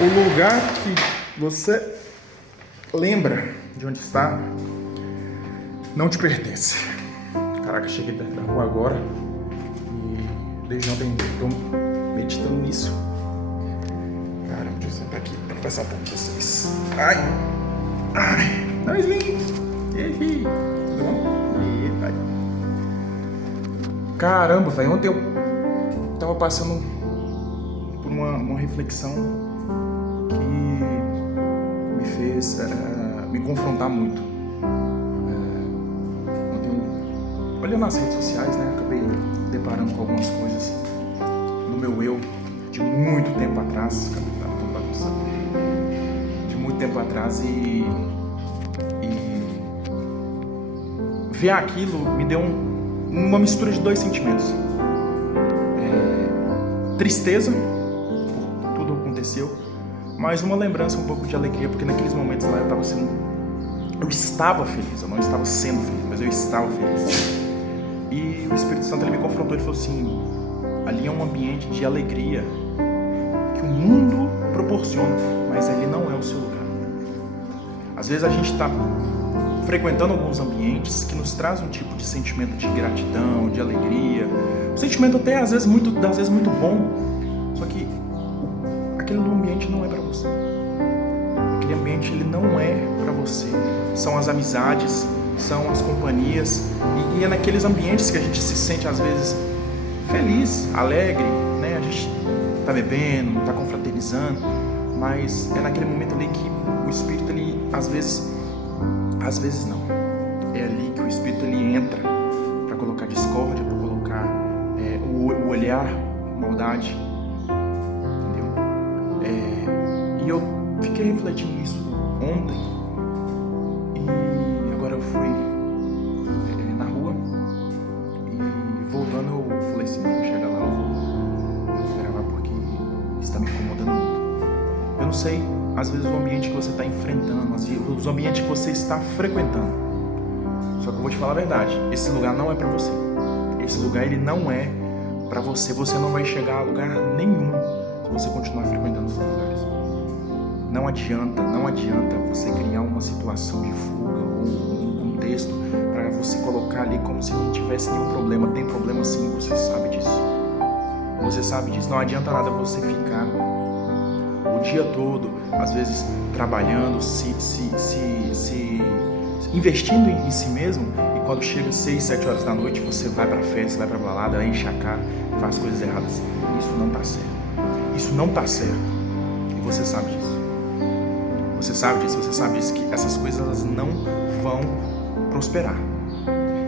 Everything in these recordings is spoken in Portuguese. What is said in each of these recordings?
O lugar que você lembra de onde está não te pertence. Caraca, cheguei perto da rua agora e desde ontem estou meditando nisso. Caramba, deixa eu sentar aqui para conversar um pouco com vocês. Ai, não, Slim. Tudo bom? Ai. Caramba, velho, ontem eu tava passando por uma reflexão que me fez me confrontar muito. Olhando nas redes sociais, né, acabei deparando com algumas coisas no meu eu de muito tempo atrás, de muito tempo atrás, e ver aquilo me deu uma mistura de dois sentimentos. Tristeza por tudo que aconteceu, mas uma lembrança um pouco de alegria, porque naqueles momentos lá eu estava feliz, eu não estava sendo feliz, mas eu estava feliz. E o Espírito Santo, ele me confrontou e falou assim: ali é um ambiente de alegria que o mundo proporciona, mas ali não é o seu lugar. Às vezes a gente está frequentando alguns ambientes que nos trazem um tipo de sentimento de gratidão, de alegria, um sentimento até às vezes muito bom, só que aquele ambiente não é para você. Aquele ambiente, ele não é para você. São as amizades, são as companhias, e é naqueles ambientes que a gente se sente às vezes feliz, alegre, né? A gente tá bebendo, tá confraternizando, mas é naquele momento ali que o Espírito, ele às vezes não. É ali que o Espírito, ele entra para colocar discórdia, para colocar o olhar, maldade, entendeu? E eu fiquei refletindo nisso ontem, e agora eu fui na rua, e voltando eu falei assim: quando chegar lá eu vou gravar, porque isso está me incomodando muito. Eu não sei, às vezes, o ambiente que você está enfrentando, os ambientes que você está frequentando, só que eu vou te falar a verdade, esse lugar não é para você. Esse lugar, ele não é para você. Você não vai chegar a lugar nenhum se você continuar frequentando esses lugares. Não adianta você criar uma situação de fuga ou um contexto para você colocar ali como se não tivesse nenhum problema. Tem problema sim, você sabe disso. Você sabe disso. Não adianta nada você ficar o dia todo, às vezes, trabalhando, se investindo em si mesmo, e quando chega 6, 7 horas da noite, você vai pra festa, vai pra balada, enche a cara, faz coisas erradas. Isso não tá certo. Isso não tá certo. E você sabe disso. Você sabe disso, que essas coisas, elas não vão prosperar.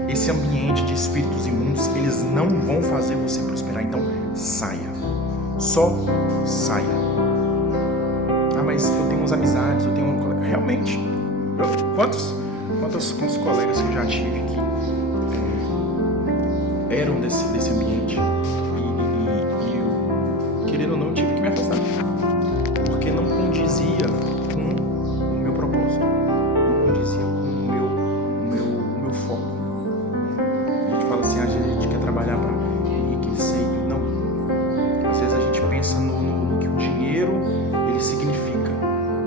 Esse ambiente de espíritos imundos, eles não vão fazer você prosperar. Então, saia. Só saia. Ah, mas eu tenho umas amizades, eu tenho um colega. Realmente, quantos colegas que eu já tive que eram desse ambiente, e eu, querendo ou não, eu tive que me afastar, porque não condizia com o meu propósito, não condizia com o meu foco. A gente fala assim: a gente quer trabalhar para enriquecer. Não, às vezes a gente pensa no que o dinheiro, ele significa.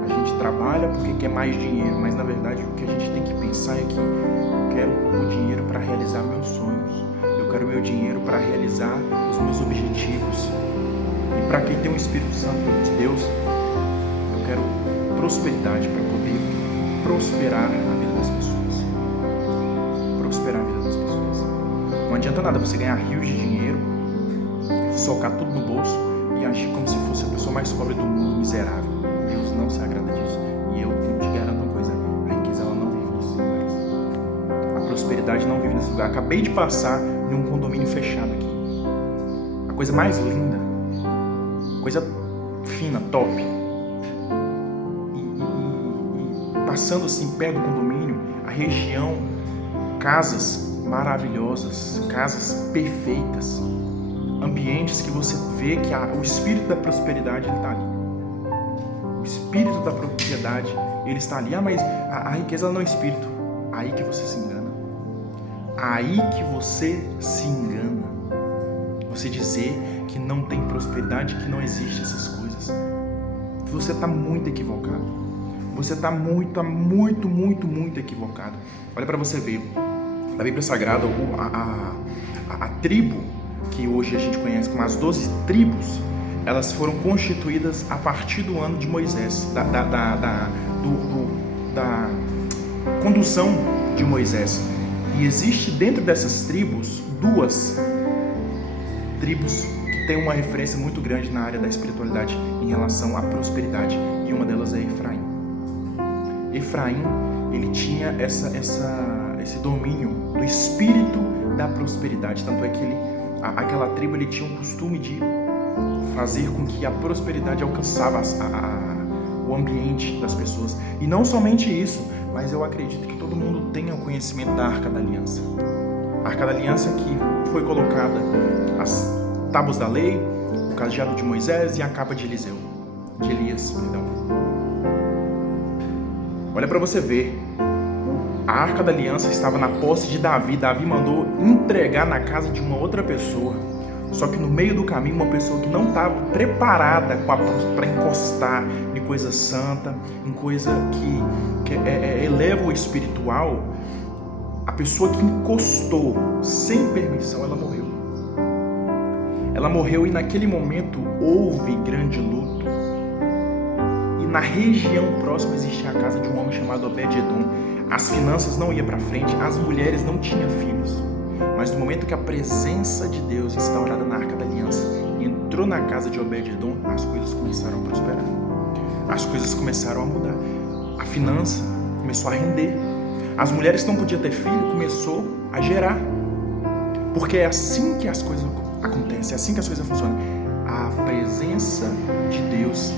A gente trabalha porque quer mais dinheiro, mas na verdade o que a gente tem que pensar é que eu quero o dinheiro para realizar meus sonhos, eu quero o meu dinheiro para realizar os meus objetivos. E para quem tem o Espírito Santo de Deus, eu quero prosperidade para poder prosperar a vida das pessoas. Prosperar a vida das pessoas. Não adianta nada você ganhar rios de dinheiro, socar tudo no bolso e agir como se fosse a pessoa mais pobre do mundo, miserável. Deus não se agrada disso. E eu te garanto uma coisa: a riqueza, ela não vive nesses lugares. A prosperidade não vive nesse lugar. Acabei de passar em um condomínio fechado aqui. A coisa mais linda, coisa fina, top. E passando assim perto do condomínio, a região, casas maravilhosas, casas perfeitas, ambientes que você vê que o espírito da prosperidade, ele está ali. O espírito da propriedade, ele está ali. Ah, mas a riqueza, ela não é espírito. Aí que você se engana. Aí que você se engana. Você dizer que não tem prosperidade, que não existe essas coisas. você está muito equivocado. Você está muito equivocado. Olha para você ver, na Bíblia Sagrada, a tribo que hoje a gente conhece como as 12 tribos, elas foram constituídas a partir do ano de Moisés, da condução de Moisés. E existe dentro dessas tribos duas tribos que tem uma referência muito grande na área da espiritualidade em relação à prosperidade, e uma delas é Efraim. Efraim, ele tinha esse domínio do espírito da prosperidade, tanto é que aquela tribo ele tinha um costume de fazer com que a prosperidade alcançava o ambiente das pessoas. E não somente isso, mas eu acredito que todo mundo tenha o conhecimento da Arca da Aliança. A Arca da Aliança que foi colocada as tábuas da lei, o cajado de Moisés e a capa de Elias, perdão. Olha para você ver, a Arca da Aliança estava na posse de Davi. Davi mandou entregar na casa de uma outra pessoa. Só que no meio do caminho, uma pessoa que não estava preparada para encostar em coisa santa, em coisa que eleva o espiritual, a pessoa que encostou sem permissão, ela morreu. Ela morreu e naquele momento houve grande luto. E na região próxima existia a casa de um homem chamado Obed-Edom. As finanças não iam para frente, as mulheres não tinham filhos. Mas no momento que a presença de Deus instaurada na Arca da Aliança entrou na casa de Obed-Edom, as coisas começaram a prosperar. As coisas começaram a mudar. A finança começou a render. As mulheres que não podiam ter filho começou a gerar. Porque é assim que as coisas acontecem, é assim que as coisas funcionam. A presença de Deus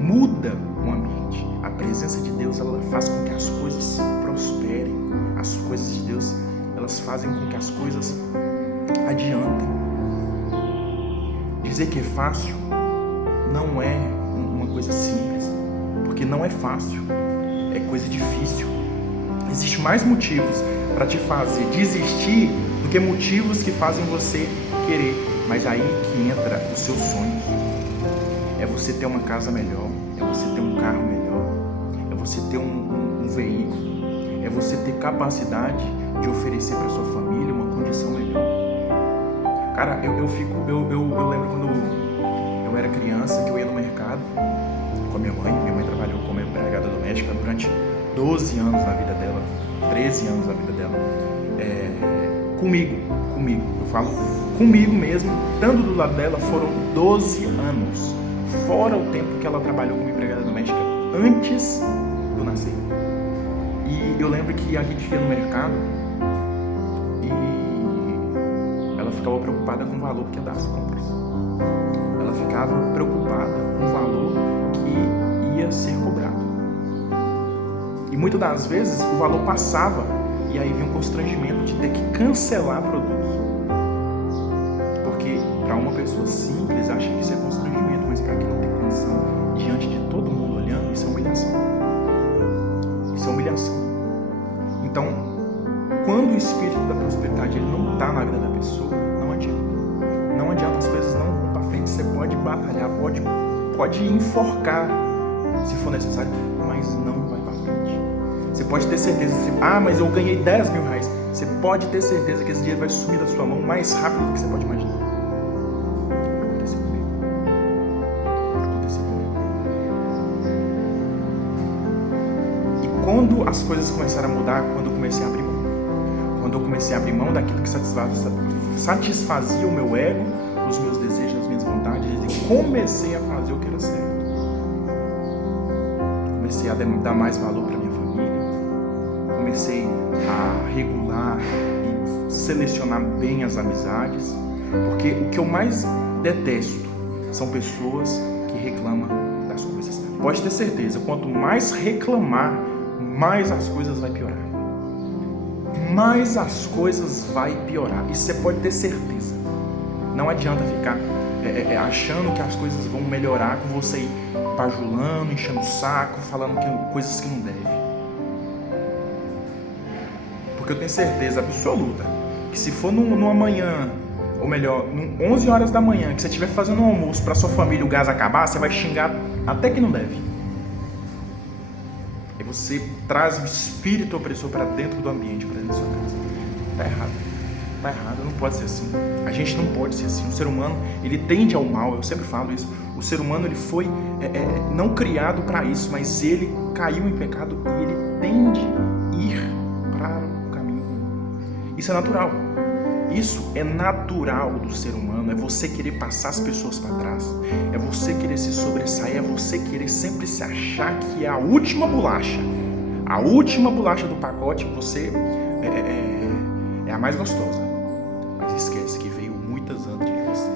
muda o ambiente. A presença de Deus, ela faz com que as coisas prosperem. As coisas de Deus, elas fazem com que as coisas adiantem. Dizer que é fácil não é uma coisa simples, porque não é fácil, é coisa difícil. Existem mais motivos para te fazer desistir do que motivos que fazem você querer. Mas aí que entra os seus sonhos. É você ter uma casa melhor, é você ter um carro melhor, é você ter um veículo, é você ter capacidade de oferecer para sua família uma condição melhor. Cara, eu lembro quando eu era criança, que eu ia no mercado com a minha mãe. Minha mãe trabalhou como empregada doméstica durante 12 anos na vida dela, 13 anos na vida dela. Comigo, eu falo comigo mesmo, estando do lado dela, foram 12 anos, fora o tempo que ela trabalhou como empregada doméstica antes de eu nascer. E eu lembro que a gente ia no mercado e ela ficava preocupada com o valor que ia dar as compras. Ela ficava preocupada com o valor que ia ser cobrado. E muitas das vezes o valor passava e aí vinha um constrangimento de ter que cancelar produtos. Porque para uma pessoa simples acha que isso é constrangimento, mas para quem não tem condição, diante de todo mundo olhando, isso é humilhação. Isso é humilhação. Então, quando o espírito da prosperidade ele não está na vida da pessoa, não adianta. Não adianta, as coisas não vão para frente. Você pode batalhar, pode enforcar se for necessário, mas não vai para frente. Você pode ter certeza, mas eu ganhei 10 mil reais. Você pode ter certeza que esse dinheiro vai sumir da sua mão mais rápido do que você pode imaginar. Aconteceu comigo. E quando as coisas começaram a mudar, quando eu comecei a abrir mão. Quando eu comecei a abrir mão daquilo que satisfazia o meu ego, os meus desejos, as minhas vontades, e comecei a fazer o que era certo. Comecei a dar mais valor para minha família. Comecei a regular e selecionar bem as amizades, porque o que eu mais detesto são pessoas que reclamam das coisas. Pode ter certeza, quanto mais reclamar, mais as coisas vão piorar. Mais as coisas vão piorar. Isso você pode ter certeza. Não adianta ficar achando que as coisas vão melhorar com você ir bajulando, enchendo o saco, falando coisas que não deve. Porque eu tenho certeza absoluta que se for numa manhã, ou melhor, 11 horas da manhã, que você estiver fazendo um almoço para sua família e o gás acabar, você vai xingar até que não deve. E você traz o espírito opressor para dentro do ambiente, para dentro da sua casa. Está errado. Está errado, não pode ser assim. A gente não pode ser assim. O ser humano, ele tende ao mal, eu sempre falo isso. O ser humano, ele foi não criado para isso, mas ele caiu em pecado e ele tende a ir para o caminho ruim. Isso é natural. Isso é natural do ser humano. É você querer passar as pessoas para trás. É você querer se sobressair. É você querer sempre se achar que é a última bolacha. A última bolacha do pacote, você é a mais gostosa. Mas esquece que veio muitas antes de você.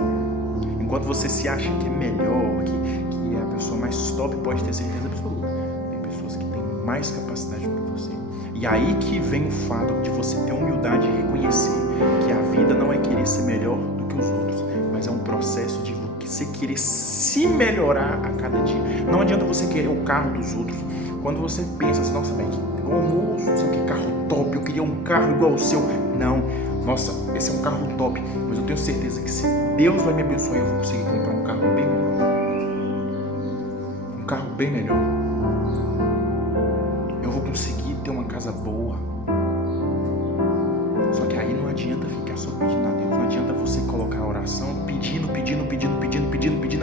Enquanto você se acha que é melhor, que é a pessoa mais top, pode ter certeza absoluta. Tem pessoas que têm mais capacidade do que você. E aí que vem o fato de você ter humildade e reconhecer que a vida não é querer ser melhor do que os outros, mas é um processo de você querer se melhorar a cada dia. Não adianta você querer o carro dos outros. Quando você pensa assim, nossa, velho, que carro top, eu queria um carro igual ao seu. Não, nossa, esse é um carro top, mas eu tenho certeza que se Deus vai me abençoar, eu vou conseguir comprar um carro bem melhor. Um carro bem melhor. Eu vou conseguir ter uma casa boa. Só que aí não adianta ficar só pedindo a Deus. Não adianta você colocar a oração pedindo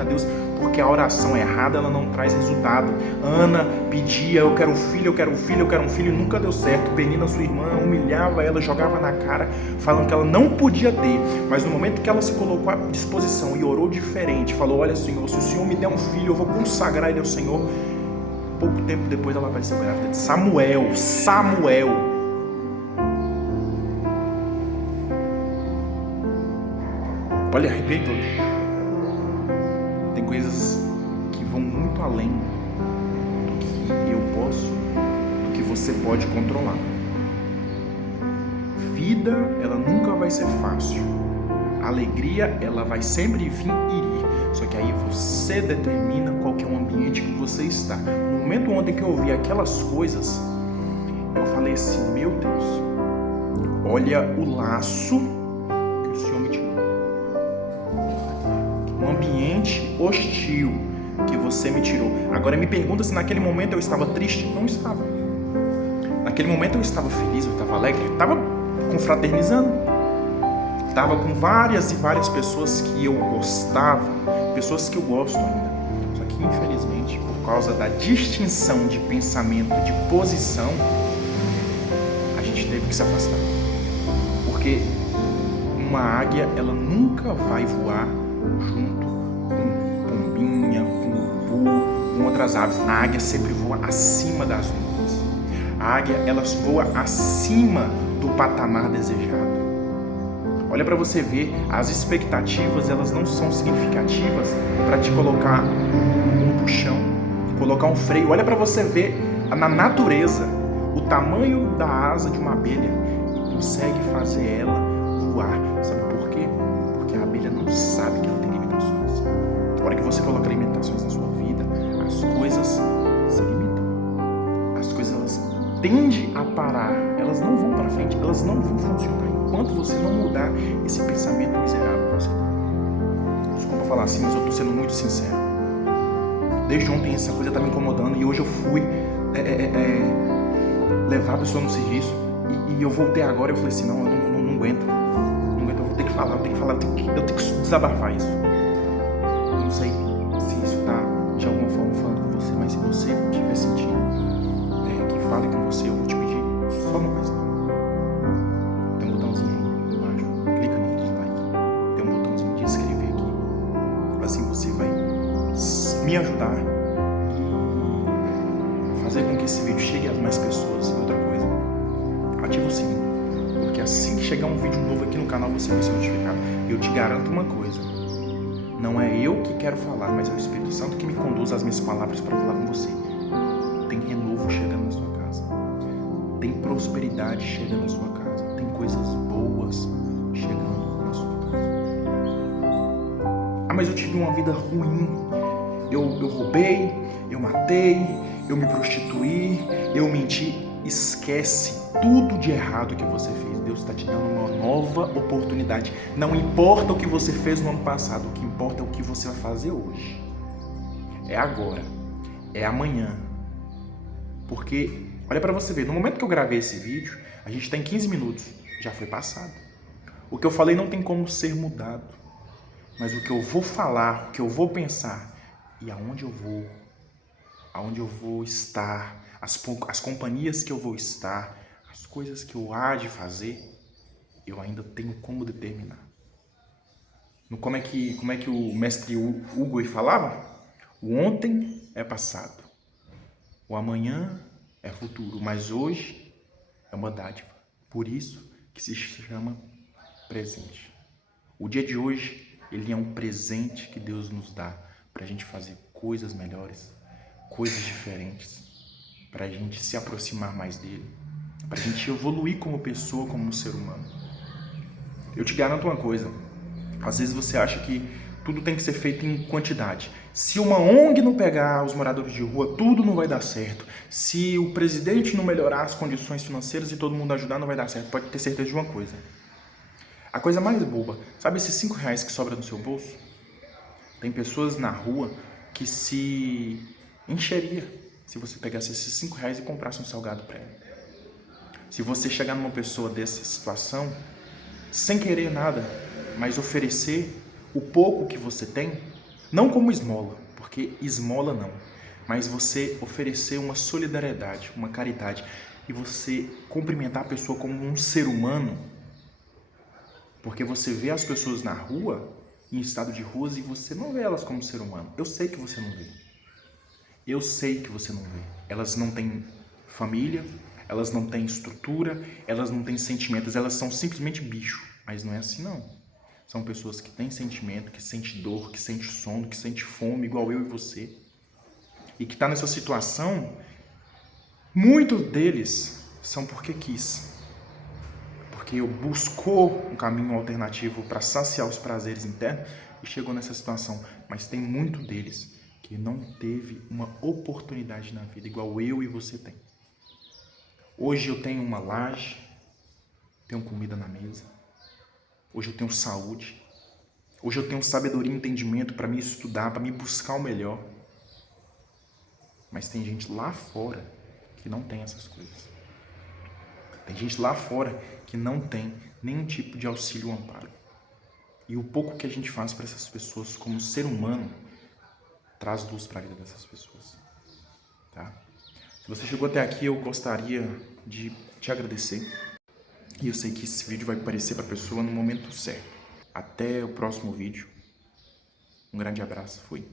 a Deus, porque a oração errada, ela não traz resultado. Ana pedia, eu quero um filho, e nunca deu certo. Penina, sua irmã, humilhava ela, jogava na cara, falando que ela não podia ter. Mas no momento que ela se colocou à disposição e orou diferente, falou, olha Senhor, se o Senhor me der um filho, eu vou consagrar ele ao Senhor. Pouco tempo depois ela apareceu grávida de Samuel. Olha, arrepiei todo. Tem coisas que vão muito além do que eu posso, do que você pode controlar. Vida, ela nunca vai ser fácil. Alegria, ela vai sempre vir e ir. Só que aí você determina qual que é o ambiente que você está. No momento ontem que eu ouvi aquelas coisas, eu falei assim, meu Deus, olha o laço que o Senhor me tirou. Um ambiente hostil que você me tirou. Agora me pergunta se naquele momento eu estava triste. Não estava. Naquele momento eu estava feliz, eu estava alegre, eu estava confraternizando. Estava com várias e várias pessoas que eu gostava, pessoas que eu gosto ainda. Só que infelizmente, por causa da distinção de pensamento, de posição, a gente teve que se afastar. Porque uma águia, ela nunca vai voar junto com pombinha, com urubu, com outras aves. A águia sempre voa acima das nuvens. A águia, ela voa acima do patamar desejado. Olha para você ver, as expectativas, elas não são significativas para te colocar um puxão, colocar um freio. Olha para você ver na natureza o tamanho da asa de uma abelha e consegue fazer ela voar. Sabe por quê? Porque a abelha não sabe que ela tem limitações. Na hora que você coloca limitações na sua vida, as coisas se limitam. As coisas, elas tendem a parar, elas não vão para frente, elas não vão funcionar enquanto você não mudar esse pensamento miserável que você tem. Desculpa falar assim, mas eu estou sendo muito sincero. Desde ontem essa coisa está me incomodando e hoje eu fui levar a pessoa no serviço e eu voltei agora e eu falei assim, não aguento, eu vou ter que falar, eu tenho que desabafar isso. Eu não sei se isso está de alguma forma falando com você, mas se você estiver sentindo que fale com você, eu vou te pedir só uma coisa. Tem um botãozinho aí embaixo, clica no dislike, tem um botãozinho de inscrever aqui, assim você vai me ajudar e fazer com que esse vídeo chegue a mais pessoas. E outra coisa, ativa o sininho, porque assim que chegar um vídeo novo aqui no canal você vai ser notificado. Eu te garanto uma coisa, não é eu que quero falar, mas é o Espírito Santo que me conduz as minhas palavras para falar com você. Tem renovo chegando na sua casa, tem prosperidade chegando na sua casa, tem coisas boas chegando na sua casa. Ah, mas eu tive uma vida ruim, eu roubei, eu matei, eu me prostituí, eu menti. Esquece tudo de errado que você fez. Deus está te dando uma nova oportunidade. Não importa o que você fez no ano passado, o que importa é o que você vai fazer hoje. É agora. É amanhã. Porque, olha pra você ver, no momento que eu gravei esse vídeo, a gente tá em 15 minutos. Já foi passado. O que eu falei não tem como ser mudado. Mas o que eu vou falar, o que eu vou pensar e aonde eu vou estar, as companhias que eu vou estar, as coisas que eu há de fazer, eu ainda tenho como determinar. Como é que o mestre Hugo falava? O ontem é passado, o amanhã é futuro, mas hoje é uma dádiva. Por isso que se chama presente. O dia de hoje, ele é um presente que Deus nos dá para a gente fazer coisas melhores, coisas diferentes, para a gente se aproximar mais dele, para a gente evoluir como pessoa, como ser humano. Eu te garanto uma coisa, às vezes você acha que tudo tem que ser feito em quantidade. Se uma ONG não pegar os moradores de rua, tudo não vai dar certo. Se o presidente não melhorar as condições financeiras e todo mundo ajudar, não vai dar certo. Pode ter certeza de uma coisa. A coisa mais boba, sabe esses 5 reais que sobra no seu bolso? Tem pessoas na rua que se encheria se você pegasse esses 5 reais e comprasse um salgado para ela. Se você chegar numa pessoa dessa situação, sem querer nada, mas oferecer o pouco que você tem, não como esmola, porque esmola não, mas você oferecer uma solidariedade, uma caridade, e você cumprimentar a pessoa como um ser humano, porque você vê as pessoas na rua, em estado de ruas, e você não vê elas como ser humano. Eu sei que você não vê. Eu sei que você não vê. Elas não têm família, elas não têm estrutura, elas não têm sentimentos, elas são simplesmente bicho. Mas não é assim não. São pessoas que têm sentimento, que sentem dor, que sentem sono, que sentem fome, igual eu e você. E que está nessa situação, muitos deles são porque quis. Porque buscou um caminho alternativo para saciar os prazeres internos e chegou nessa situação. Mas tem muito deles que não teve uma oportunidade na vida, igual eu e você tem. Hoje eu tenho uma laje, tenho comida na mesa. Hoje eu tenho saúde. Hoje eu tenho sabedoria e entendimento para me estudar, para me buscar o melhor. Mas tem gente lá fora que não tem essas coisas. Tem gente lá fora que não tem nenhum tipo de auxílio ou amparo. E o pouco que a gente faz para essas pessoas como ser humano traz luz para a vida dessas pessoas. Tá? Se você chegou até aqui, eu gostaria de te agradecer. E eu sei que esse vídeo vai aparecer para a pessoa no momento certo. Até o próximo vídeo. Um grande abraço. Fui.